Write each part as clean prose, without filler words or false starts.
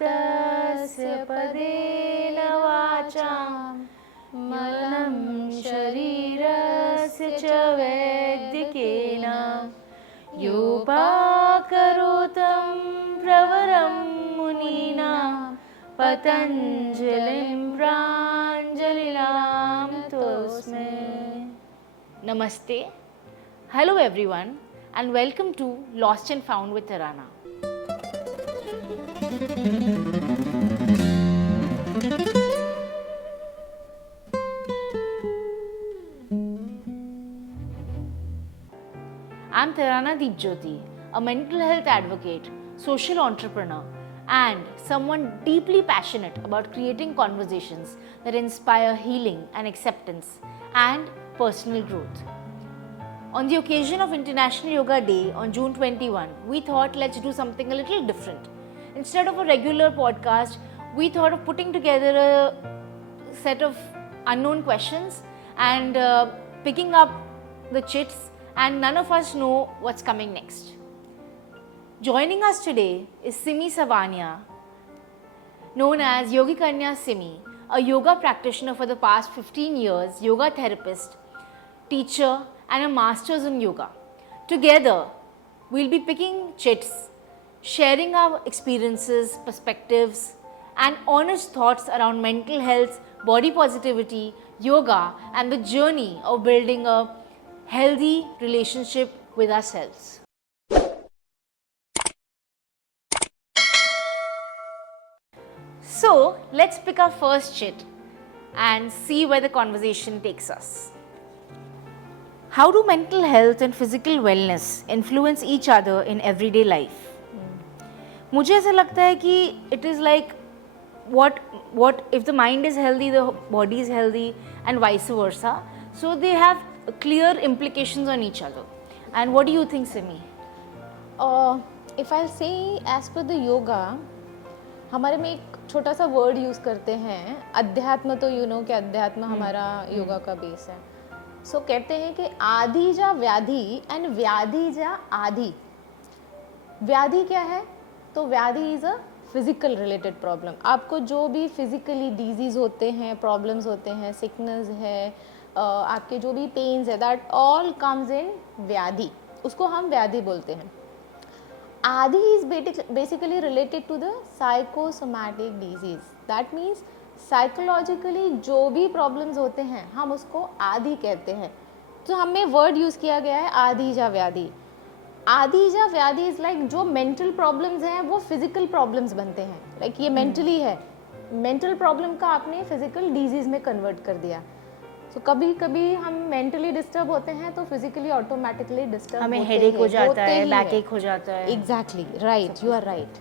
तस्य पदेन वाचां मलं शरीरस्य च वैद्यकेन योपाकरोतं प्रवरं मुनीनां पतञ्जलिं प्राञ्जलिनां तोस्मि. Namaste. Hello everyone and welcome to Lost and Found with Tarana. I'm Tarana Deepjyoti, a mental health advocate, social entrepreneur, and someone deeply passionate about creating conversations that inspire healing and acceptance and personal growth. On the occasion of International Yoga Day on June 21, we thought let's do something a little different. Instead of a regular podcast, we thought of putting together a set of unknown questions and picking up the chits, and none of us know what's coming next. Joining us today is Simi Savania, known as Yogi Kanya Simi, a yoga practitioner for the past 15 years, yoga therapist, teacher, and a master's in yoga. Together, we'll be picking chits, sharing our experiences, perspectives, and honest thoughts around mental health, body positivity, yoga, and the journey of building a healthy relationship with ourselves. So, let's pick our first chit and see where the conversation takes us. How do mental health and physical wellness influence each other in everyday life? मुझे ऐसा लगता है कि it is like what if the mind is healthy, the body is healthy, and vice versa. So they have clear implications on each other. And what do you think, Simi? If I'll say as per the yoga, हमारे में एक छोटा सा word use करते हैं अध्यात्म. तो you know कि अध्यात्म हमारा योगा का बेस है. सो कहते हैं कि आदि जा व्याधि एंड व्याधि जा आदि. व्याधि क्या है? तो व्याधि is a physical related problem. आपको जो भी फिजिकली डिजीज़ होते हैं, प्रॉब्लम्स होते हैं, सिकनेस है, आपके जो भी पेन्स है, दैट ऑल कम्स इन व्याधि. उसको हम व्याधि बोलते हैं. आदि is basically related to the psychosomatic disease. That means psychologically जो भी प्रॉब्लम्स होते हैं हम उसको आदि कहते हैं. तो हमें वर्ड यूज़ किया गया है आदि जा व्याधि. आदि जा व्याधि इज़ लाइक जो मेंटल प्रॉब्लम्स हैं वो फिजिकल प्रॉब्लम्स बनते हैं. लाइक ये मेंटली है, मेंटल प्रॉब्लम का आपने फिजिकल डिजीज़ में कन्वर्ट कर दिया. तो कभी कभी हम मेंटली डिस्टर्ब होते हैं तो फिजिकली ऑटोमेटिकली डिस्टर्ब हमें हेडेक हो जाता है, बैक एक हो जाता है. Exactly right, you are right.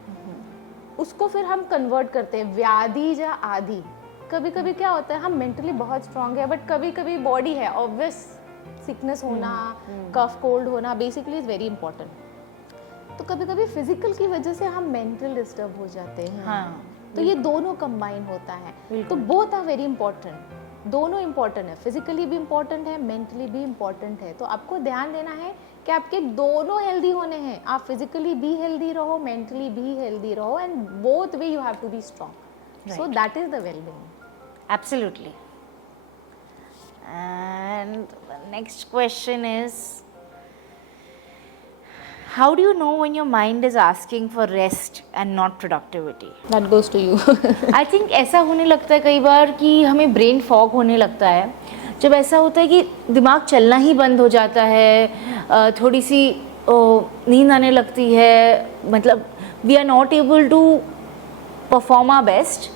उसको फिर हम कन्वर्ट करते हैं व्याधि या आदि. कभी कभी क्या होता है हम मेंटली बहुत स्ट्रांग है बट कभी कभी बॉडी है, ऑब्वियस सिकनेस होना, कफ कोल्ड होना बेसिकली इज वेरी इंपॉर्टेंट. तो कभी कभी फिजिकल की वजह से हम मेंटल डिस्टर्ब हो जाते हैं. हाँ, तो ये दोनों कंबाइन होता है. तो बोथ आर वेरी इंपॉर्टेंट. दोनों इंपॉर्टेंट है, फिजिकली भी इंपॉर्टेंट है, मेंटली भी इंपॉर्टेंट है. तो आपको ध्यान देना है कि आपके दोनों हेल्दी होने हैं. आप फिजिकली भी हेल्दी रहो, मेंटली भी हेल्दी रहो, and both ways you have to be strong. So that is the wellbeing. Absolutely. And the next question is, how do you know when your mind is asking for rest and not productivity? That goes to you. I think ऐसा होने लगता है कई बार कि हमें brain fog होने लगता है. जब ऐसा होता है कि दिमाग चलना ही बंद हो जाता है, थोड़ी सी नींद आने लगती है, मतलब we are not able to perform our best,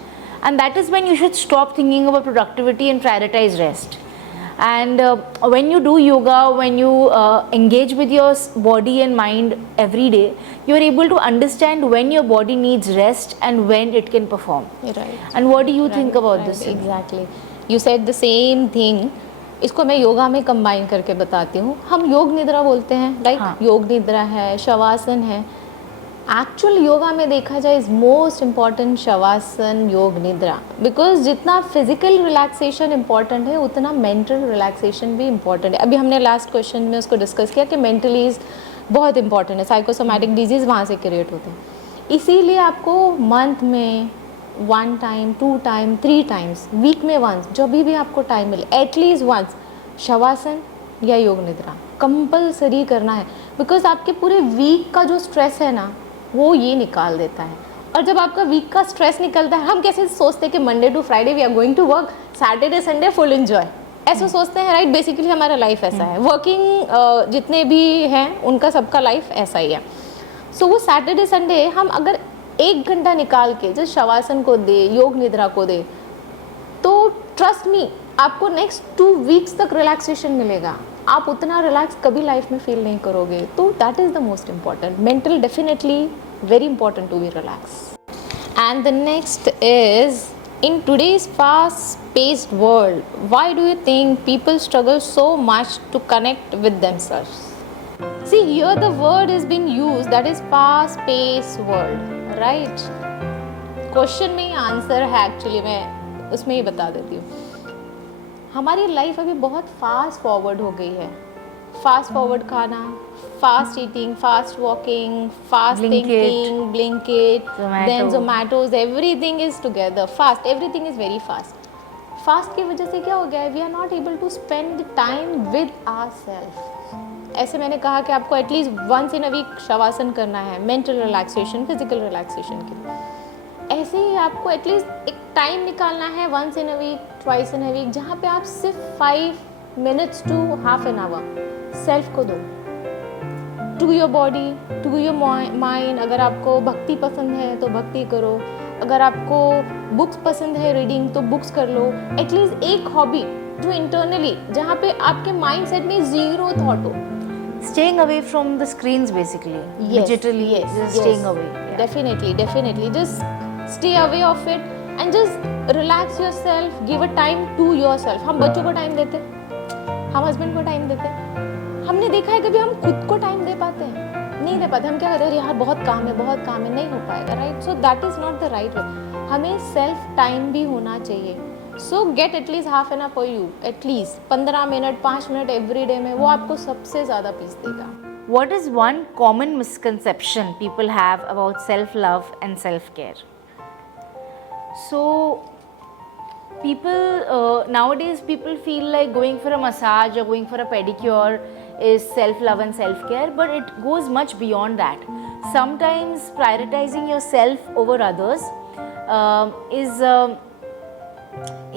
and that is when you should stop thinking about productivity and prioritize rest. And when you do yoga, when you engage with your body and mind every day, you are able to understand when your body needs rest and when it can perform. Right. And what do you think about this? Exactly. You said the same thing. इसको मैं योगा में combine करके बताती हूँ. हम योग निद्रा बोलते हैं, राइट? योग निद्रा है, शवासन है. एक्चुअल योगा में देखा जाए इज मोस्ट इम्पॉर्टेंट शवासन, योग निद्रा. बिकॉज जितना फिजिकल रिलैक्सेशन इम्पॉर्टेंट है उतना मेंटल रिलैक्सेशन भी इम्पॉर्टेंट है. अभी हमने लास्ट क्वेश्चन में उसको डिस्कस किया कि मेंटली बहुत इंपॉर्टेंट है. साइकोसोमैटिक डिजीज़ वहाँ से क्रिएट होते हैं. इसीलिए आपको मंथ में 1 टाइम, 2 टाइम, 3 टाइम्स, वीक में वंस, जब भी आपको टाइम मिले, एटलीस्ट वंस शवासन या योग निद्रा कंपलसरी करना है। बिकॉज आपके पूरे वीक का जो स्ट्रेस है ना, वो ये निकाल देता है। और जब आपका वीक का स्ट्रेस निकलता है, हम कैसे सोचते हैं कि Monday to Friday we are going to work, Saturday Sunday full enjoy, ऐसे सोचते हैं, राइट? बेसिकली हमारा लाइफ ऐसा है, वर्किंग जितने भी हैं उनका सबका लाइफ ऐसा ही है। सो वो सैटरडे संडे हम अगर 1 घंटा निकाल के जिस शवासन को दे, योग निद्रा को दे, तो ट्रस्ट मी आपको नेक्स्ट 2 वीक्स तक रिलैक्सेशन मिलेगा। आप उतना रिलैक्स कभी लाइफ में फील नहीं करोगे। तो that is the most important. Mental definitely very important to be relaxed. And the next is, in today's fast-paced world, why do you think people struggle so much to connect with themselves? See, here the word is being used, that is fast-paced world, right? Question में ही answer है actually, मैं उसमें ही बता देती हूँ। हमारी life अभी बहुत फास्ट फॉरवर्ड हो गई है। फास्ट फॉरवर्ड खाना, fast eating, fast walking, fast thinking, Blinkit, then Zomatos, everything is together fast, everything is very fast. Fast की वजह से क्या हो गया है, we are not able to spend time with ourself. ऐसे मैंने कहा कि आपको at least once in a week shavasana करना है, मेंटल रिलैक्सेशन, फिजिकल रिलैक्सेशन के लिए। ऐसे ही आपको एटलीस्ट एक टाइम निकालना है, once in a week, twice in a week, जहाँ पे आप सिर्फ 5 minutes to half an hour self को दो, to your body, to your mind. अगर आपको भक्ति पसंद है तो भक्ति करो, अगर आपको बुक्स पसंद है रीडिंग तो बुक्स कर लो। एटलीस्ट एक हॉबी जो इंटरनली, जहाँ पे आपके माइंड सेट में जीरो थॉट हो। Staying away from the screens basically. Digitally, just staying away. Yeah. Definitely. Just stay away of it and just relax yourself. Give a time to yourself. हम बच्चों को time देते, हम husband को time देते, हमने देखा है कभी हम खुद को टाइम दे पाते हैं? नहीं दे पाते। हम क्या कहते हैं, यार बहुत काम है, नहीं हो पाएगा, right? So that is not the right way. हमें सेल्फ टाइम भी होना चाहिए। सो get at least half an hour for you, at least 15 minute, 5 minute every day में, वो आपको सबसे ज़्यादा पीस देगा। What is one common misconception people have about self-love and self-care? So, nowadays people feel like going for a massage or going for a pedicure is self-love and self-care, but it goes much beyond that. Sometimes prioritizing yourself over others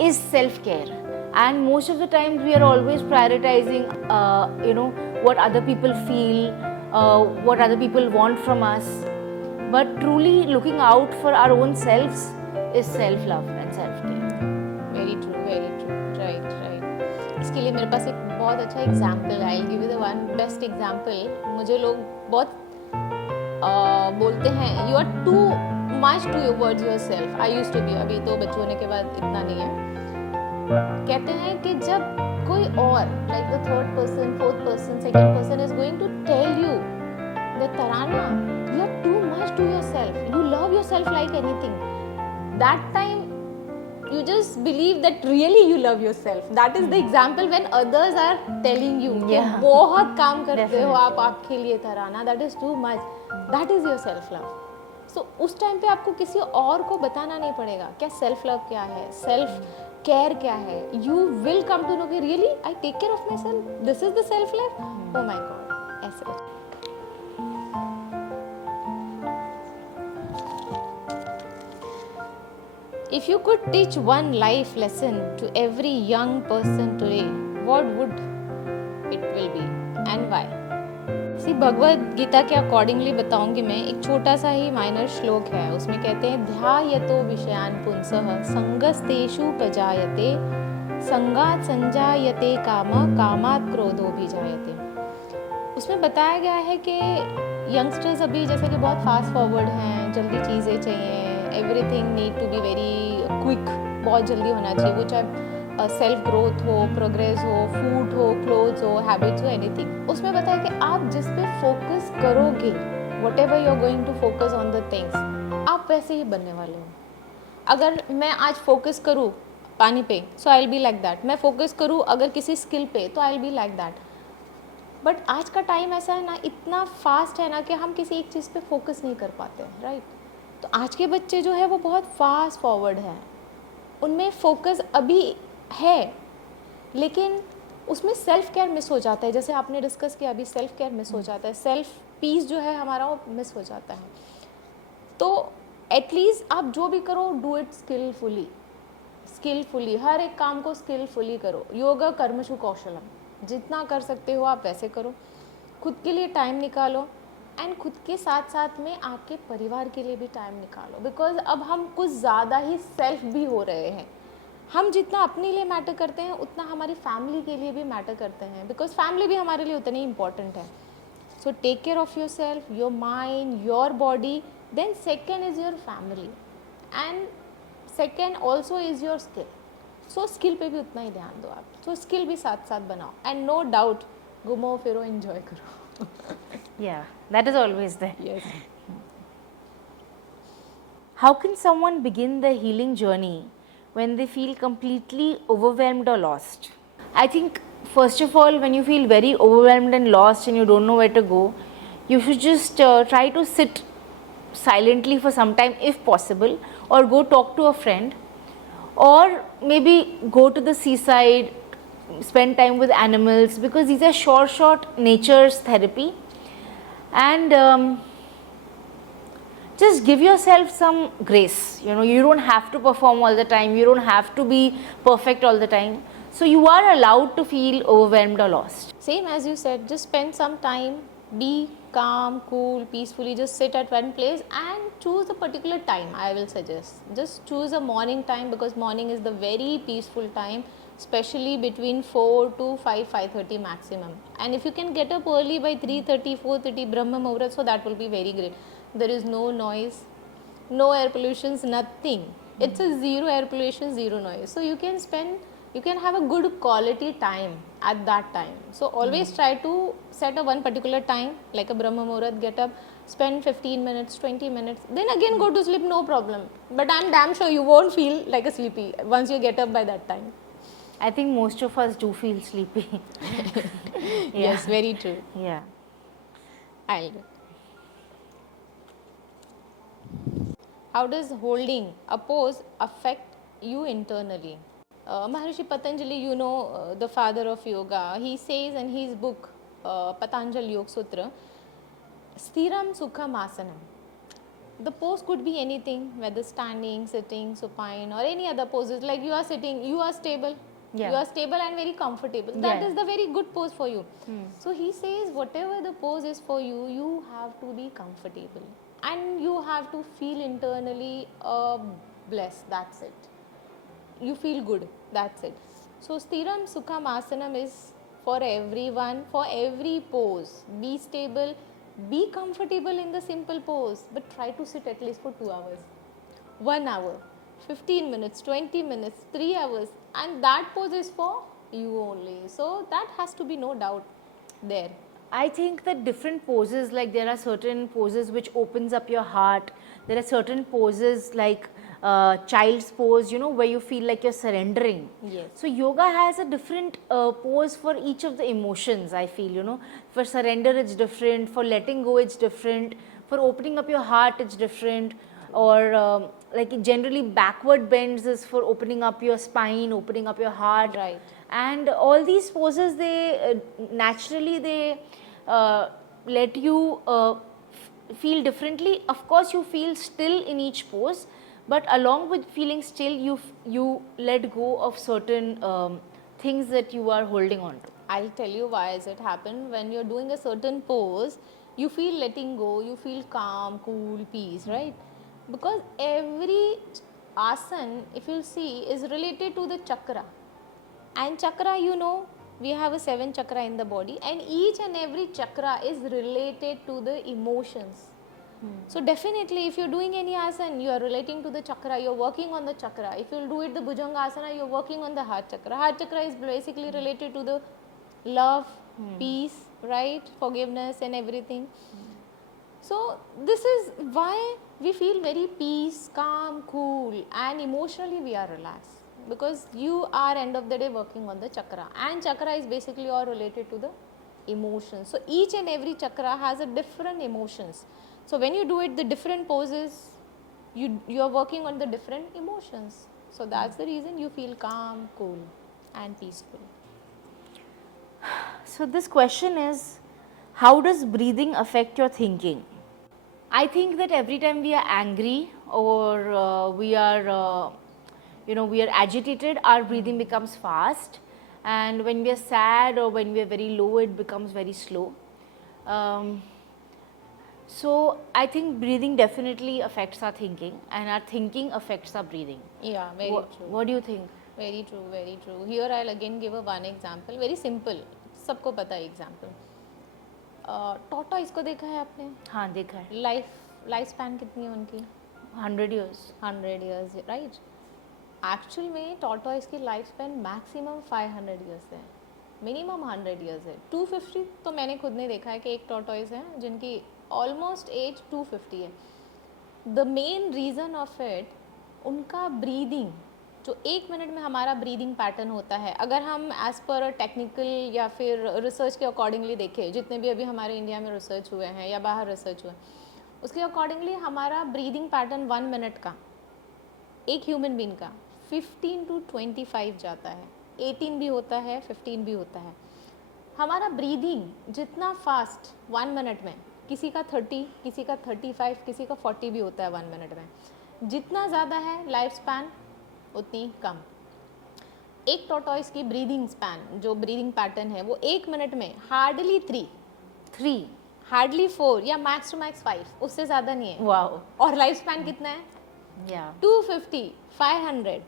is self-care, and most of the times we are always prioritizing what other people feel, what other people want from us, but truly looking out for our own selves is self-love and self-care. Very true, right. इसके लिए मेरे पास एक बहुत अच्छा example है। I will give you the one best example. मुझे लोग बहुत बोलते हैं, you are too much towards yourself. I used to be, अभी तो बच्चे होने के बाद इतना नहीं है। कहते हैं कि जब कोई और, like the third person, fourth person, second person is going to tell you that Tarana, you are too much to yourself, you love yourself like anything, that time you just believe that really you love yourself. That is the example when others are telling you कि बहुत काम करते हो आप आपके लिए तराना, that is too much, that is your self love. So उस time पे आपको किसी और को बताना नहीं पड़ेगा क्या सेल्फ लव क्या है, सेल्फ केयर क्या है। You will come to know कि really I take care of myself, this is the self love. Oh my God, ऐसे। If you could teach one life lesson to every young person today, what would it will be and why? See, Bhagavad Gita के accordingly बताऊंगी मैं। एक छोटा सा ही minor श्लोक है, उसमें कहते हैं, ध्यायतो विषयान पुंसः संगस्तेषु प्रजायते, संगात् संजायते काम, कामात् क्रोधोऽभिजायते। उसमें बताया गया है कि यंगस्टर्स अभी जैसे कि बहुत फास्ट फॉरवर्ड हैं, जल्दी चीज़ें चाहिए, everything need to be very quick, बहुत जल्दी होना चाहिए, वो चाहे सेल्फ ग्रोथ हो, प्रोग्रेस हो, फूड हो, क्लोथ्स हो, हैबिट्स हो, एनीथिंग। उसमें बताया कि आप जिस पे फोकस करोगे, whatever you are going to focus on the things, आप वैसे ही बनने वाले हो। अगर मैं आज फोकस करूँ पानी पे, so I will be like that. मैं फोकस करूँ अगर किसी स्किल पे, तो I will be like that. But आज का टाइम ऐसा है ना, इतना फास्ट है ना कि हम किसी एक चीज़ पे फोकस नहीं कर पाते हैं, राइट? तो आज के बच्चे जो है वो बहुत फास्ट फॉरवर्ड हैं, उनमें फोकस अभी है लेकिन उसमें सेल्फ केयर मिस हो जाता है। जैसे आपने डिस्कस किया अभी, सेल्फ केयर मिस हो जाता है, सेल्फ पीस जो है हमारा वो मिस हो जाता है। तो एटलीस्ट आप जो भी करो डू इट स्किलफुली, हर एक काम को स्किलफुली करो। योगा कर्मशु कौशलम, जितना कर सकते हो आप वैसे करो, खुद के लिए टाइम निकालो एंड खुद के साथ साथ में आपके परिवार के लिए भी टाइम निकालो, बिकॉज अब हम कुछ ज़्यादा ही सेल्फ भी हो रहे हैं। हम जितना अपने लिए मैटर करते हैं उतना हमारी फैमिली के लिए भी मैटर करते हैं, बिकॉज फैमिली भी हमारे लिए उतनी इंपॉर्टेंट है। So take care of your self, your mind, your body, then second is your family and second also is your skill. So skill पे भी उतना ही ध्यान दो आप, सो स्किल भी साथ साथ बनाओ एंड नो डाउट घूमो फिरो एंजॉय करो। Yeah, that is always there. Yes How can someone begin their healing journey when they feel completely overwhelmed or lost? I think, first of all, when you feel very overwhelmed and lost and you don't know where to go, you should just try to sit silently for some time if possible, or go talk to a friend, or maybe go to the seaside, spend time with animals, because these are short nature's therapy. And just give yourself some grace. You don't have to perform all the time, you don't have to be perfect all the time, so you are allowed to feel overwhelmed or lost. Same as you said, just spend some time, be calm, cool, peacefully, just sit at one place and choose a particular time. I will suggest just choose a morning time, because morning is the very peaceful time, especially between 4 to 5:30 maximum. And if you can get up early by 3:30 4:30 Brahma Muhurat, so that will be very great. There is no noise, no air pollutions, nothing. It's a zero air pollution, zero noise, so you can have a good quality time at that time. So always try to set a one particular time, like a Brahma Muhurat, get up, spend 15 minutes 20 minutes, then again go to sleep, no problem. But I'm damn sure you won't feel like a sleepy once you get up by that time. I think most of us do feel sleepy. Yes, very true. Yeah. I'll do. How does holding a pose affect you internally? Maharishi Patanjali, the father of yoga, he says in his book Patanjali Yoga Sutra, Sthiram Sukham Asanam. The pose could be anything, whether standing, sitting, supine, or any other poses. Like you are sitting, you are stable. Yeah. You are stable and very comfortable. That Yeah. is the very good pose for you. So he says, whatever the pose is for you, you have to be comfortable. And you have to feel internally blessed. That's it. You feel good. That's it. So Sthiram Sukham Asanam is for everyone, for every pose. Be stable, be comfortable in the simple pose, but try to sit at least for 2 hours, 1 hour, 15 minutes, 20 minutes, 3 hours, and that pose is for you only. So that has to be no doubt there. I think that different poses, like there are certain poses which opens up your heart, there are certain poses like child's pose, where you feel like you're surrendering. Yes. So yoga has a different pose for each of the emotions, I feel. For surrender it's different, for letting go it's different, for opening up your heart it's different, or like generally backward bends is for opening up your spine, opening up your heart. Right. And all these poses, they naturally they let you feel differently. Of course you feel still in each pose, but along with feeling still, you let go of certain things that you are holding on to. I'll tell you why is it happen. When you're doing a certain pose, you feel letting go, you feel calm, cool, peace, right? Because every asana, if you see, is related to the chakra. And chakra, we have a 7 chakra in the body, and each and every chakra is related to the emotions. So definitely if you're doing any asana, you are relating to the chakra, you're working on the chakra. If you'll do it the Bhujanga asana, you're working on the heart chakra. Heart chakra is basically related to the love, peace, right? Forgiveness and everything. So this is why we feel very peace, calm, cool, and emotionally we are relaxed, because you are end of the day working on the chakra, and chakra is basically all related to the emotions. So each and every chakra has a different emotions. So when you do it, the different poses, you are working on the different emotions. So that's the reason you feel calm, cool, and peaceful. So this question is, how does breathing affect your thinking? I think that every time we are angry or we are agitated, our breathing becomes fast, and when we are sad or when we are very low, it becomes very slow. So I think breathing definitely affects our thinking, and our thinking affects our breathing. Yeah, very true. What do you think? Very true, very true. Here I'll again give a one example, very simple. सबको पता है example. Tortoise को देखा है आपने? हाँ, देखा है. लाइफ स्पैन कितनी है उनकी? 100 years. 100 years, right. एक्चुअल में टॉर्टोइस की लाइफ स्पैन मैक्सिमम 500 years है, मिनिमम 100 years है. 250 तो मैंने खुद ने देखा है कि एक टॉर्टोइस है जिनकी ऑलमोस्ट एज 250 है. The main reason of it उनका ब्रीदिंग, जो 1 मिनट में हमारा ब्रीदिंग पैटर्न होता है, अगर हम एज़ पर टेक्निकल या फिर रिसर्च के अकॉर्डिंगली देखें, जितने भी अभी हमारे इंडिया में रिसर्च हुए हैं या बाहर रिसर्च हुए, उसके अकॉर्डिंगली हमारा ब्रीदिंग पैटर्न 1 मिनट का एक ह्यूमन बीइंग का 15 to 25 जाता है. 18 भी होता है, 15 भी होता है. हमारा ब्रीदिंग जितना फास्ट 1 मिनट में, किसी का 30, किसी का 35, किसी का 40 भी होता है 1 मिनट में. जितना ज़्यादा है लाइफ स्पैन उतनी कम. एक टॉर्टोइस की ब्रीदिंग स्पैन, जो ब्रीदिंग पैटर्न है, वो 1 मिनट में हार्डली 3, हार्डली 4 या मैक्स टू मैक्स 5, उससे ज़्यादा नहीं है. वाओ. और लाइफ स्पैन कितना है? 250, 500.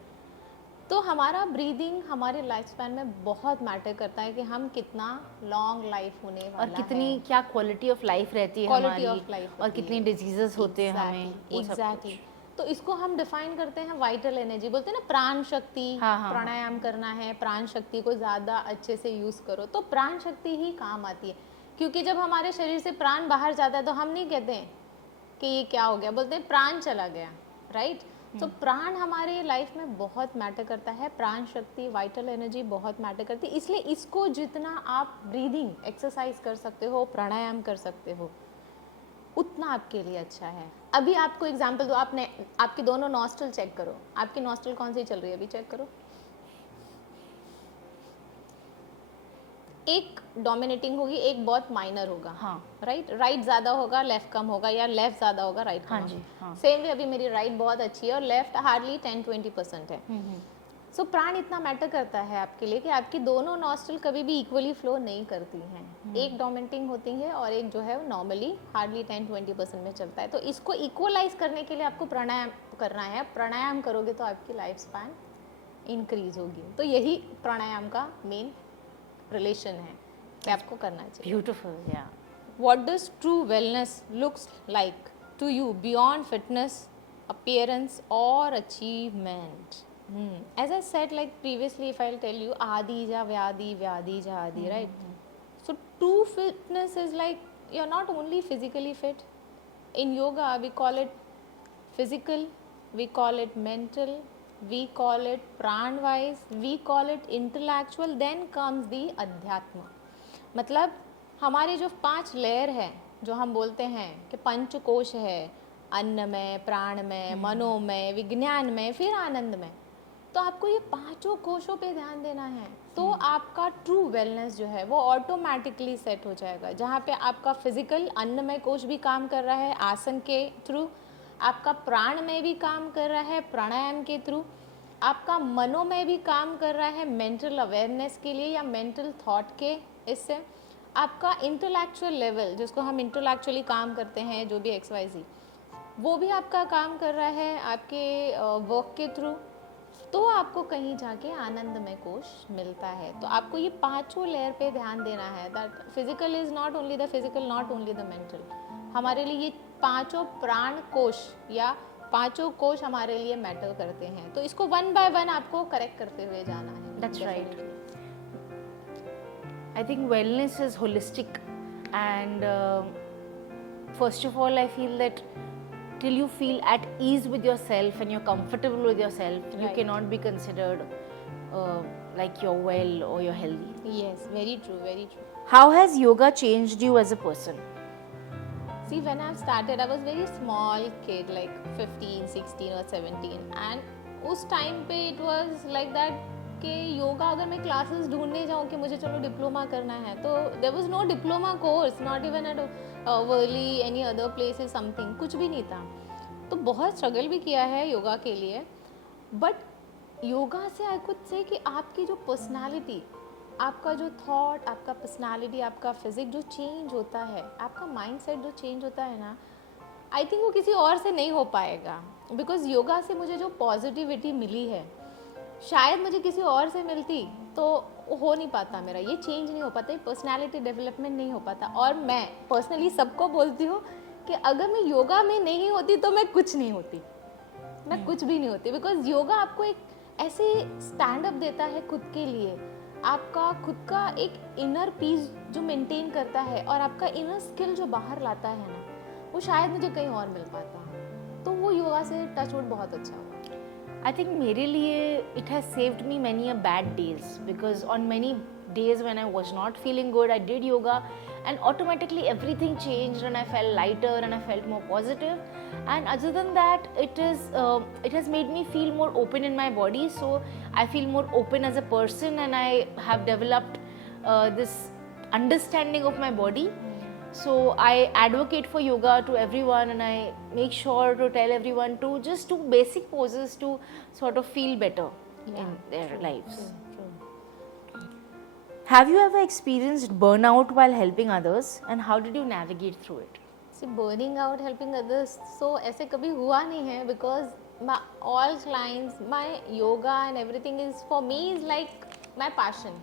तो हमारा ब्रीदिंग हमारे लाइफ स्पैन में बहुत मैटर करता है कि हम कितना लॉन्ग लाइफ होने वाला और कितनी क्या क्वालिटी ऑफ लाइफ रहती है Quality हमारी, of life और होती कितने है. डिजीजेस होते हैं हमें. वो सब एग्जैक्टली. तो इसको हम डिफाइन करते हैं वाइटल एनर्जी, बोलते हैं ना प्राण शक्ति. हाँ. प्राणायाम करना है, प्राण शक्ति को ज़्यादा अच्छे से यूज़ करो तो प्राण शक्ति ही काम आती है. क्योंकि जब हमारे शरीर से प्राण बाहर जाता है तो हम नहीं कहते हैं कि ये क्या हो गया, बोलते हैं प्राण चला गया, राइट. तो प्राण हमारे लाइफ में बहुत मैटर करता है. प्राण शक्ति, वाइटल एनर्जी बहुत मैटर करती है. इसलिए इसको जितना आप ब्रीदिंग एक्सरसाइज कर सकते हो, प्राणायाम कर सकते हो, उतना आपके लिए अच्छा है. अभी आपको एग्जांपल दो, आपने आपके दोनों नॉस्ट्रल चेक करो. आपकी नॉस्ट्रल कौन सी चल रही है अभी, चेक करो. एक डोमिनेटिंग होगी, एक बहुत माइनर होगा. हाँ. राइट ज़्यादा होगा, लेफ्ट कम होगा, या लेफ्ट ज़्यादा होगा, राइट कम. हाँ जी, हाँ. सेम वे अभी मेरी राइट बहुत अच्छी है और लेफ्ट हार्डली 10-20% है. सो प्राण इतना मैटर करता है आपके लिए कि आपकी दोनों नॉस्ट्रल कभी भी इक्वली फ्लो नहीं करती हैं. एक डोमिनेटिंग होती है और एक जो है वो नॉर्मली हार्डली 10-20% में चलता है. तो इसको इक्वलाइज करने के लिए आपको प्राणायाम करना है. प्राणायाम करोगे तो आपकी लाइफ स्पैन इंक्रीज होगी. तो यही प्राणायाम का मेन रिलेशन है कि आपको करना चाहिए. ब्यूटीफुल. या. What does true wellness looks like to you beyond fitness, appearance or achievement? As I said, like previously, if I'll tell you, adi ja adi, right? So true fitness is like you're not only physically fit. In yoga, we call it physical, we call it mental, we call it pran-wise, we call it intellectual. Then comes the adhyatma. मतलब हमारे जो 5 layer है, जो हम बोलते हैं कि पंचकोश है, अन्न में, प्राण में, मनो में, विज्ञान में, फिर आनंद में. तो आपको ये 5 कोशों पे ध्यान देना है. तो आपका ट्रू वेलनेस जो है वो ऑटोमेटिकली सेट हो जाएगा. जहाँ पे आपका फिजिकल अन्न में कोश भी काम कर रहा है आसन के थ्रू, आपका प्राण में भी काम कर रहा है प्राणायाम के थ्रू, आपका मनो में भी काम कर रहा है मेंटल अवेयरनेस के लिए या मेंटल थॉट के इससे, आपका इंटेलेक्चुअल लेवल जिसको हम इंटेलेक्चुअली काम करते हैं जो भी XYZ, वो भी आपका काम कर रहा है आपके वर्क के थ्रू. तो आपको कहीं जाके आनंदमय कोश मिलता है. तो आपको ये 5 लेयर पे ध्यान देना है. That physical is not only the physical, not only the mental. हमारे लिए ये 5 प्राण कोश या 5 कोश हमारे लिए मैटर करते हैं. तो इसको 1 by 1 आपको करेक्ट करते हुए जाना है. That's right. I think wellness is holistic, and first of all, I feel that till you feel at ease with yourself and you're comfortable with yourself, you Right. cannot be considered like you're well or you're healthy. Yes, very true, very true. How has yoga changed you as a person? See, when I started, I was very small kid, like 15, 16 or 17, and उस time पे it was like that कि योगा अगर मैं classes ढूंढने जाऊँ कि मुझे चलो डिप्लोमा करना है, तो there was no diploma course, not even at Worli, any other places, something, कुछ भी नहीं था. तो बहुत स्ट्रगल भी किया है योगा के लिए, बट योगा से आई कुड से कि आपकी जो पर्सनालिटी, आपका जो थॉट, आपका पर्सनालिटी, आपका फिजिक जो चेंज होता है, आपका माइंडसेट जो चेंज होता है ना, आई थिंक वो किसी और से नहीं हो पाएगा. बिकॉज योगा से मुझे जो पॉजिटिविटी मिली है, शायद मुझे किसी और से मिलती तो हो नहीं पाता, मेरा ये चेंज नहीं हो पाता, पर्सनालिटी डेवलपमेंट नहीं हो पाता. और मैं पर्सनली सबको बोलती हूँ कि अगर मैं योगा में नहीं होती तो मैं कुछ नहीं होती, मैं कुछ भी नहीं होती. बिकॉज योगा आपको एक ऐसे स्टैंड अप देता है खुद के लिए, आपका खुद का एक इनर पीस जो मेंटेन करता है, और आपका इनर स्किल जो बाहर लाता है ना, वो शायद मुझे कहीं और मिल पाता. तो वो योगा से टचवुड बहुत अच्छा हुआ. I think मेरे लिए it has saved me many a bad days, because on many days when I was not feeling good, I did yoga and automatically everything changed and I felt lighter and I felt more positive. And other than that, it has made me feel more open in my body, so I feel more open as a person and I have developed this understanding of my body. So I advocate for yoga to everyone and I make sure to tell everyone to just do basic poses to sort of feel better in their lives. True. Have you ever experienced burnout while helping others and how did you navigate through it? See, burning out, helping others, so ऐसे कभी हुआ नहीं है, because my all clients, my yoga and everything is for me is like my passion.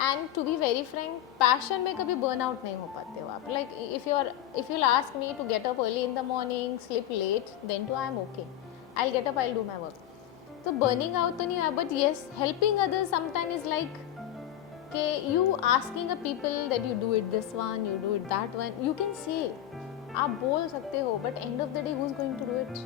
And to be very frank, passion में कभी burn out नहीं हो पाते हो आप. Like if you'll ask me to get up early in the morning, sleep late, then too I am okay. I'll get up, I'll do my work. तो burning out तो नहीं है, but yes, helping others sometimes is like कि you asking a people that you do it this one, you do it that one. You can say, आप बोल सकते हो, but end of the day, who's going to do it?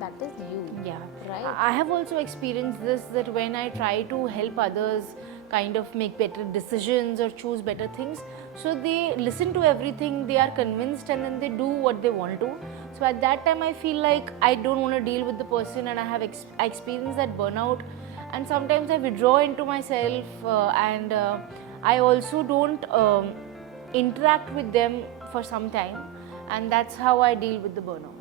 That is you. Yeah, right. I have also experienced this, that when I try to help others kind of make better decisions or choose better things, so they listen to everything, they are convinced and then they do what they want to. So at that time I feel like I don't want to deal with the person and I have I experienced that burnout, and sometimes I withdraw into myself and I also don't interact with them for some time, and that's how I deal with the burnout.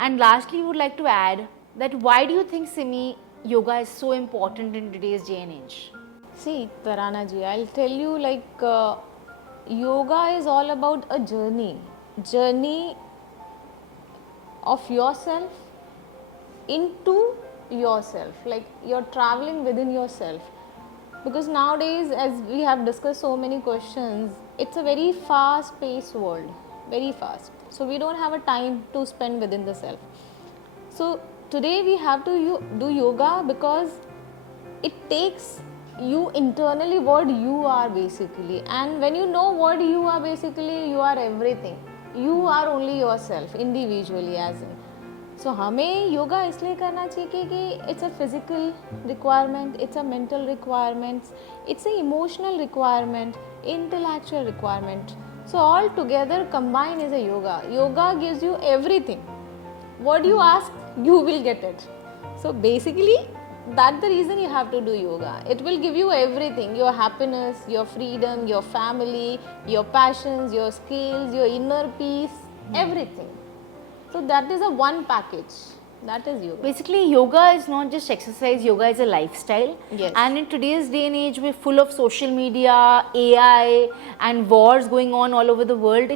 And lastly, we would like to add that why do you think, Simi, yoga is so important in today's day and age? See, Tarana ji, I'll tell you, like yoga is all about a journey of yourself into yourself, like you're traveling within yourself. Because nowadays, as we have discussed so many questions, it's a very fast paced world, very fast. So we don't have a time to spend within the self. So today we have to do yoga because it takes you internally what you are basically, and when you know what you are basically, you are everything. You are only yourself individually as in. So हमें योगा इसलिए करना चाहिए कि it's a physical requirement, it's a mental requirement, it's a emotional requirement, intellectual requirement. So all together combined is a yoga. Yoga gives you everything. What you ask, you will get it. So basically, that's the reason you have to do yoga. It will give you everything, your happiness, your freedom, your family, your passions, your skills, your inner peace, everything. So that is a one package. That is yoga. Basically, yoga is not just exercise, yoga is a lifestyle. Yes. And in today's day and age, we're full of social media, AI, and wars going on all over the world.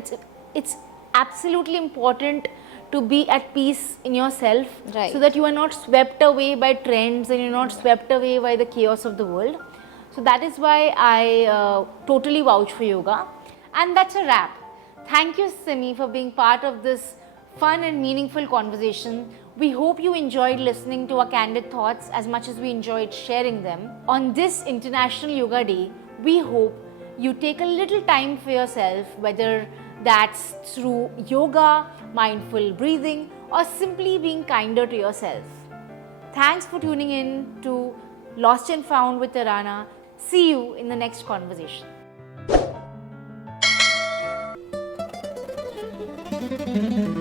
It's absolutely important to be at peace in yourself, right, so that you are not swept away by trends and you're not swept away by the chaos of the world. So that is why I totally vouch for yoga. And that's a wrap. Thank you, Simi, for being part of this fun and meaningful conversation. We hope you enjoyed listening to our candid thoughts as much as we enjoyed sharing them. On this International Yoga Day, we hope you take a little time for yourself, whether that's through yoga, mindful breathing, or simply being kinder to yourself. Thanks for tuning in to Lost and Found with Tarana. See you in the next conversation. you.